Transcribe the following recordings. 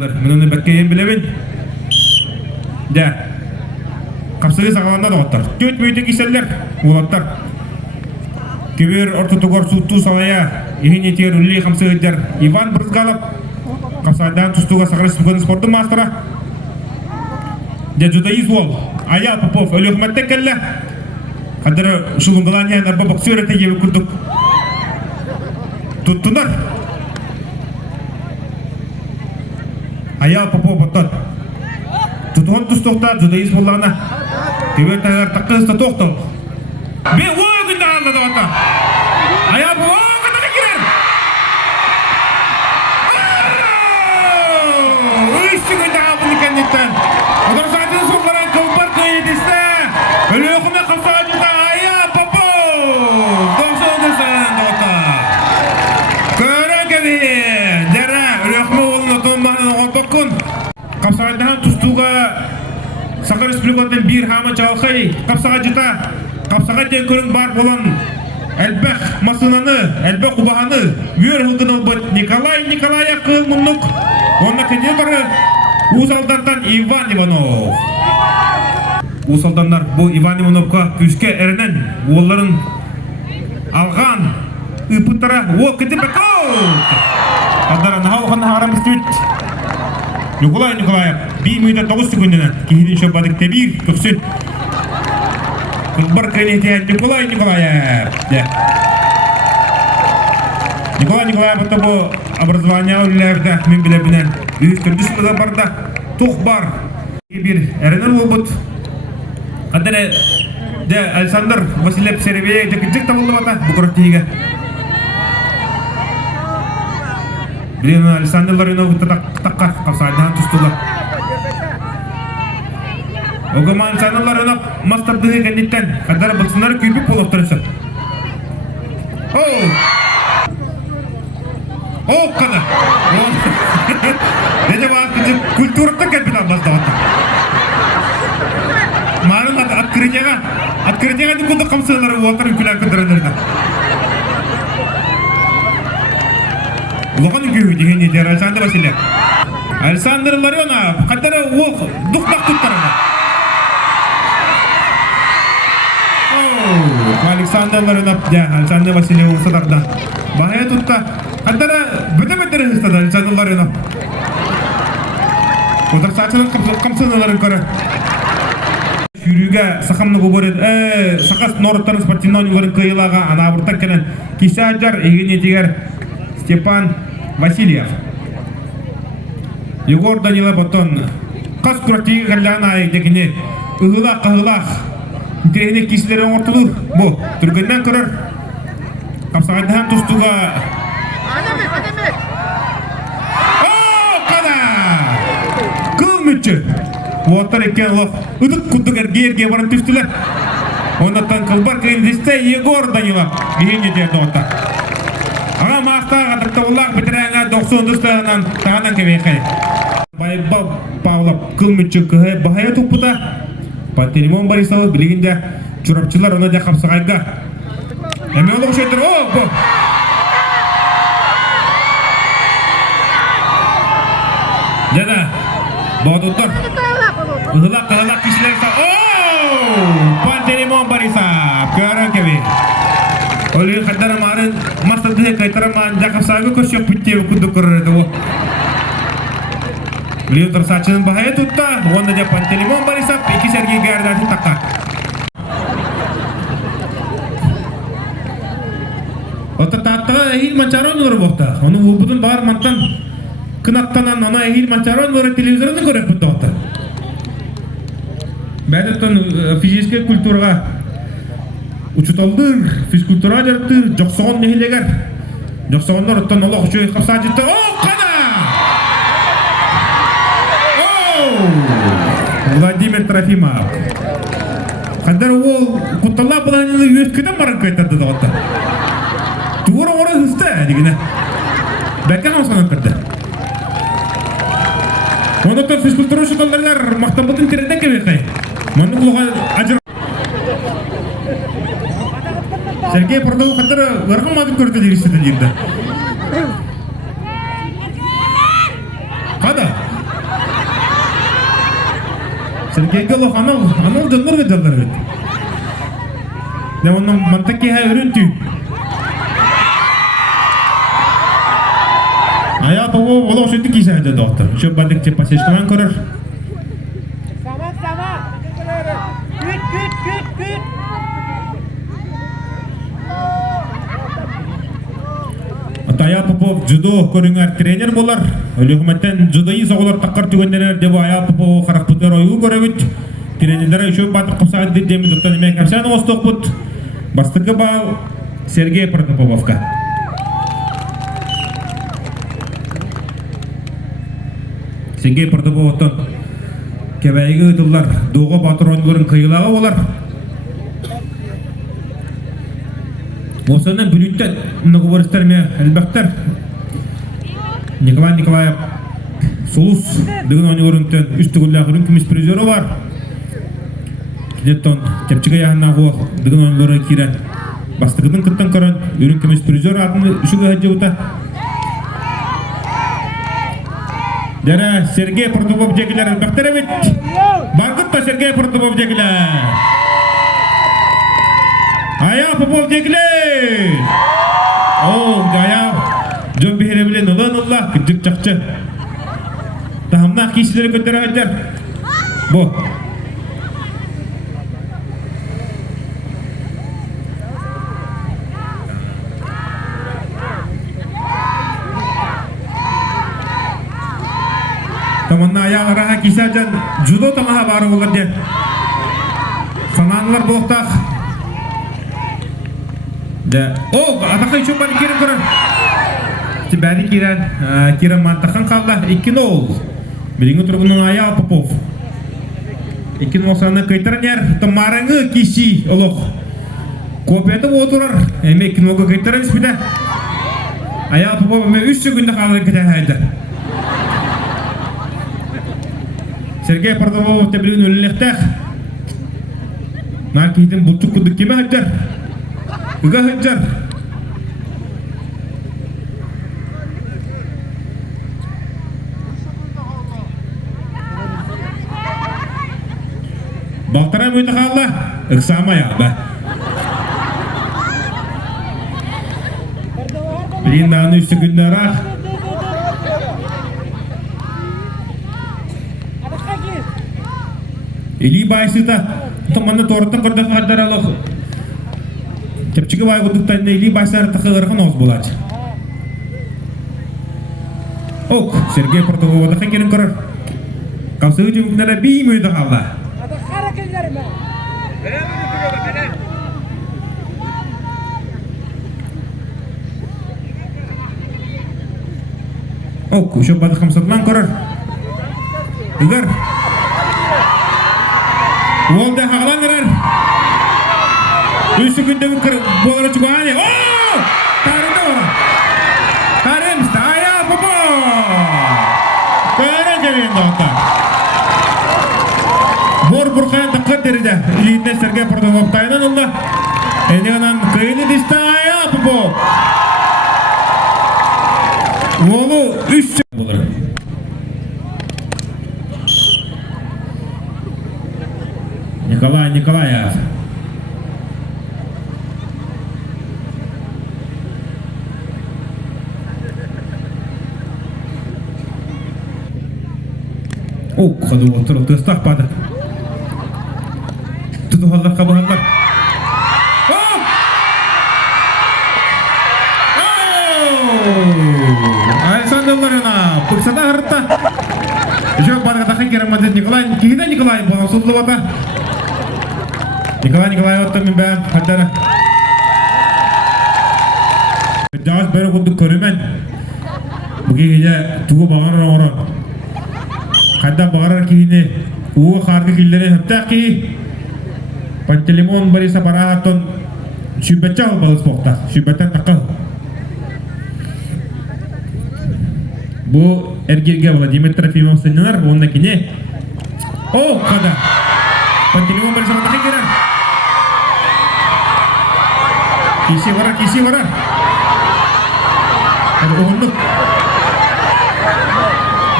Мен оны бәккейін білемін. Да. Қапсығы сағаланда да оттар. Төт мүйті кеселдер, олаттар. Кебер ортотугор сутту салая, ехен етер үлі қамсығыдер. Иван Брызгалов, қапсағадан тұстуға сағырыс бүкін спорты мастера. Да жудаиз ол, Аял Попов, өлі өкіметтен кәлі. Қадыры шылыңғылан ян арба боксер әте ебі күрдік. Туттунар. Аял Попов оттан. Тұтуын тұстуқта жудаиз болағына. Кебер тағар таққызды тоқтау. Бе оғында алды да оттан. Аял Попов оғында керер. Үші күнді албын кәндеттен. Одар сайтын соңларан көппар көйедісті. Өлі өкіме қапсаға жүзді Аял Попов. Доқсы өндірсен да оттан. Көрі кәді. Дәрі өлі өкіме олын отын бағынан оғын тоққын. Қапсағайдан тұстуға Сақыр Республикатын бір хамы жалқай қапсаға жыта. Қапсаға ден көрің бар болан әлбәқ масынаны, әлбәқ ұбағаны өр ғылғын ұлбыт Николай ақыл мұнық. Онына кәне бары Узалдантан Иван Иванов. Узалдандар бұл Иван Ивановқа күшке әрінен оларын алған ұпыттара ол кәді бәкаут. Адара наға оғанна ағарам үстіт. Николаев, 1 минута 9 секундынан кейден шөбадық тәбір көпсін. Күлбар кәнетен Николаев. Николаев бұты бұл образование өлілерді мен білебінен үйістірді сұлыда барда тұқ бар. Bir әрінер ол бұд. Қадыры Александр Василев Серебея жекінжік табылды бата бұқырық дейге. Білен Александр Ларинов таққа қапсағайдан тұстуға. Оғыма Александр Ларинов мастабдығы кәндеттен қадары бұлсынары көйпіп болуқтырышы. Оу қана! Деже бағытқышы культурықта кәпітан бастауатты. Марын открытияға декуды қамсығылары уақырын күлән күндіріндерді. Лоғаны күйі деген едер Александр Василев. Александр Ларионов қадары ол дұқтақ тұттарына. Александр Ларионов, Александр Василев ұсадарда. Бағая тұтта. Қадары бүті-бүттері ұстады Александр Ларионов. Отыр сатының қамсыналарын көрі. Күріге сақамны көбірет. Сақас Норыттарын спортивнан үлгірін қиылаға ана абыртан кәлін. Кесі аджар, еген етегер Степан Васильев. Егор Данила Батон. Қас күрәттегі ғаллағын айдекіне ұғылақ. Үтірегіне кесілерін ортылыр. Бұл түргенден көрір. Қапсағайдан тұстуға. Қада! Қыл мүтші. Уаттар екен ұлық. Үдік күдік әрге барын түстілер. Ондаттан қылбар кәйіндесті Егор Данила. Еген едерді оттар. Аға мақтаға қадыртты олақ бітірәңі 90-ндыстығынан тағынан кәбейқай. Байбал Павлов қылмүтші күхай бағая тұппыда. Пантелеймон Борисовы білігінде чұрапчылар оны да қапсағайға. Әме олық үшетір. Бұл! Жана, бағыттар. Ұғылақ кешілер сау. Пантелеймон Борисов. Көрін кәбей. Олың қадары марын мастарды қайтараман жақапсағы көшек бүттеуі күнді көрірді ол. Леонтор сачының бағайы тұтта, оны де Пантелеймон Борисов 2 сәргейге әрдәті таққа. Ота таттыға әйіл манчарон ұры боқты. Оны ұлбұдың бағар мантан күнаттанан она әйіл манчарон ұры телевизорыны көріп бұтты боқты. Бәдеттен физический культураға Учуталдыр, физкультура жарттыр, жоқсоғын нехилегер. Жоқсоғындар ұттан олық үші қапса жетті. Қана! Владимир Трофимов. Қандар ол құтталла бұланылы өткіден барып қайтады да отты. Туғыры үсті, дегені. Бәккен ауысынан кірді. Ондықтан физкультура үшіталдарлар мақтан бұтын теренден кебеқай. Мұны бұлға ажыр. Сергей Продол қадыры ғырғым адым көрді дегістеді дегді. Қада? Сергей Голов анал донор жаллар бит. Да онун мантаки ха өрүнтү. Ая того оло шөтү кийсе да доктор. Шө бадык че пасештан көрөр. Sama. Küt. Ая Попов judo көрүңөр тренер болар. Өлөкмөттен judoyu соголор таккар түгөндөрөр деп Ая Попов каракпытыр ойгу көрөбүт. Тренерлер еще батыр капсады деп доктор эме капсан остокпут. Бастыкы бал Сергей Протоповка. Сергей Протоповтон кебайгы ытылар дого батыр ойнлорун кыйылага болар. Осыны бүлүттен многоворыстар ме әлбәктер Николай Николаев Солус дегін ойнлорунтен үстігілләғырын күміс призері бар. Кедеттон тепчігі яғына ғуақ дегін ойнлоры кирен бастығының күттен көрін үрін күміс призер атын үшігі әдже ұта. Дәрі Сергей Протопов жекілер әлбәктер әбет. Барғытта Сергей Протопов жекілер. Ая Попов жекілер. Оу, ая жон бейре білен ұлан күдік чақчы. Тағымнақ кейсілері көттері әйттер. Бұ. Таманна аялараға кейсі жан judo тамаға бары олар ден. Сананылар болықтақ. О, атақай шоқ бәрі керін көрір. Бәрі керін мантақан қалда 2-0. Біріңі тұрғының Ая Попов. 2-0 санына көйтірін әр тұмарыңы кеші ұлық. Көпеті отырыр. Әме 2-0 көйтірін іспеді. Ая Попов әме 3 секунды қалды кәді әйді. Сергей Протопов тәбілігін өліліктәқ. Нар кейдің бұлтық күдік кеме әйдер. Үгі әйдер. Бақтарам өті қалда, ұқсамай ағы. Бірін дағыны үшті күндер ақ. Eli байсыта, тұманы торыттың құрдық қаддар алық. Кепчігі бай құдықтан Eli байсары тұқы ғырқын оз болады. Оқ, Сергей Протопов одаққа керін көрір. Қапсығы жүмкінлері бейім өйді қалда. Оқ, үші бады қамсатынан көрір. Үгір. Волда хағалаңырар. Үші күнде бүкір болары чүгіғаны. Ооо! Тарында бара. Тарымызды, Ая Попов! Көрін жемейінді ота. Бор-бұрқайын таққыр дереді. Лидіне Сергей Протопов тайынан ұлда. Әнеғынан көйіні дешті Ая Попов. Олу 3 болыр. Николай Николаев. О, ходу отырып тыстақ бады. Тұтуғалдар қабығалдар. Александрларына пұқсада ғырытта. Жоқ барға тақын керамадет Николай. Кейді Николай болған сұлды бата. Николай Николаев отты мен бәм қаддары. Жағыз бәрі құлды көрімен. Бұге кейде туғы бағарыр оғырын. Қадда бағарыр кейіне уғы қарды келдері өптәқ кей. Пантелемон бариса барағаттон шүббәтчі ал балыс боқта. Шүббәттен тақыл. Бұл әргерге Владимир Трофимов сынынар. Онда кене. О, қада. Пантелемон бариса қадақы керер. Кеші барар. Ada oğlum.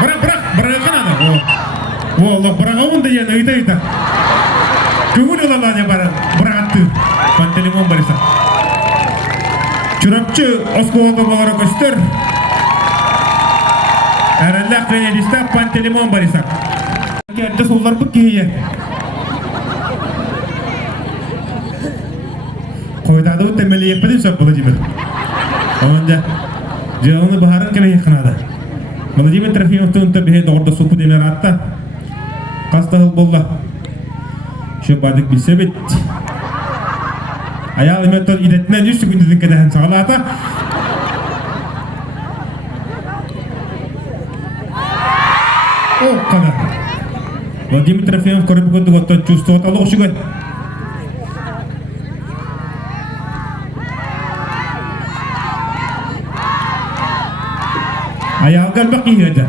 Bırak. Bırakın adam. Allah bırakamın da yana ita. Köngül olalanya bıraktı. Pantelimon barisa. Çorapçı Oskovalda bolara göster. Erella Krenedista Pantelimon barisa. Kerde sollar bu kiye. Koyda da temeli yapmadın sapılı cimri. Onca canını baharın kene yakınada. Malajime trafiğin tuğunta bihe doğruda sopu demir hatta. Kastahıl bolla. Şu badık bilse bit. Ayağlı metal idetinden 100 sekundedin kadehen sağlata. O kadar. Vladimir Trofimov korup kodu gotta чувствовать алло шугай. Ayağı galbak yiyecek.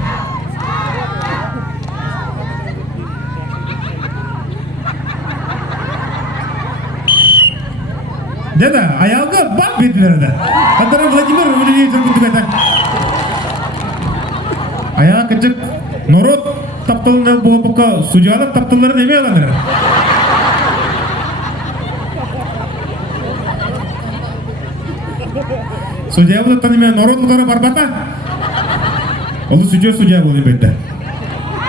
Dede ayağı bak bediler de. Hatta Vladimir öyle kutu kata. Ayağı kecek norot taptalını boğuka sucalık taptalları demiyor alanlar. Sucağı tanımıyor norot mutara barbata. Onu sucağı oluyor bende.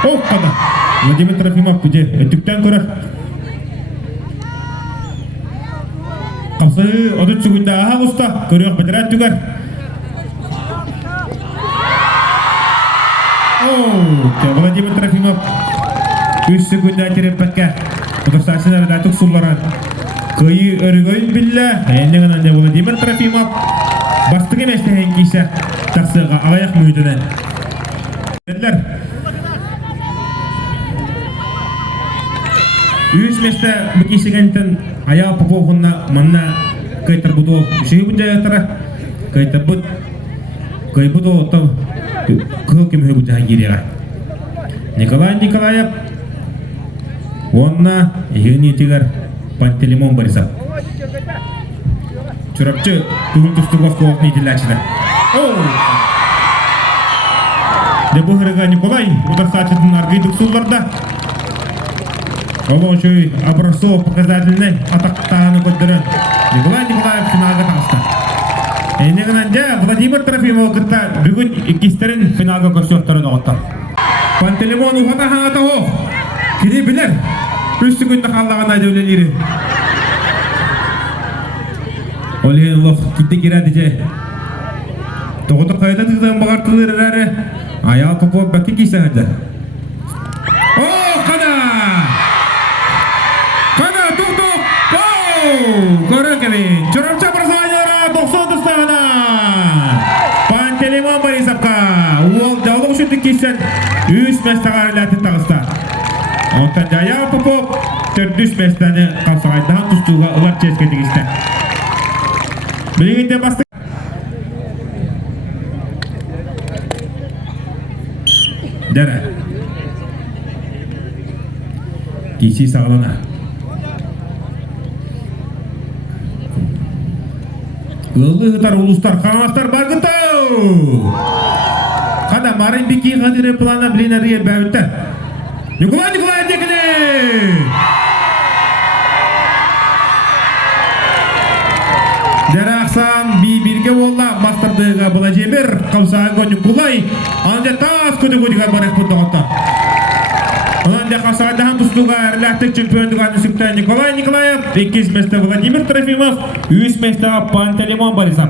Oh kadar. Vladimir Trofimov puja. Etükten sonra. Kapsayı oda çukurda aha usta. Körüyor bedirat juga. Oh, Vladimir Trofimov 3 sekunda cerepatga. Otorsasına datuk sularan. Kıyı örgöyn billah. Endengan anda Vladimir Trofimov bastık emeste henkiyse taksıga ayak müydünen. Dediler. 3 meste bekisigantan ayağı popoğuna manna kaytar budu şey bunca yatara kaytar bud kay budu tav kıl kim bu jahan giriya Nikolay Nikolayev onna yeni tigar Pantelimon barisa çorapçı tuhum tustuğuz kovakni dilaçlar Debu harga Nikolay utar saçının argıyduk sullarda Kalau cuy, Abrasov показательный atak tahan koderan. Nikolay finalga tasta. Ini kan aja Vladimir Trofimov kita bugün ikislerin finalga koşuyorlar orta. Pantelimon uhata hangata ho. Kini bilir. 3 sekunda kallagan aja uleniri. Oleh Allah kita kira diye. Tokoto kayda tıktan bakartılır rare. Ayağı popo baki kisah aja. Korang Kevin, Chorapcha bersama 90 sana. Pantelimon barisapka. Jauh şut dikişen 3 mestagar latih tağısta. Ondan jaya popop 4 mestanı kapsağay daha tustuğa ular ceske dikişte. Birlikte bastık. Dere. Kisi sağlana. Gılıhtar ulustar kanatlar bargıtı. Kada marin biki hadire plana blinariye bevte. Nikolay dekine. Deraksan birge volla bastırdığı Vladimir Kavsago Nikolay. Anda tas kudu-kudu barek putu. Anda kasadahan tustuga erlahtık çempiyonluğa nüsükten Nikolay Nikolayev 2 mesta Vladimir Trofimov 3 mesta Pantelimon barisa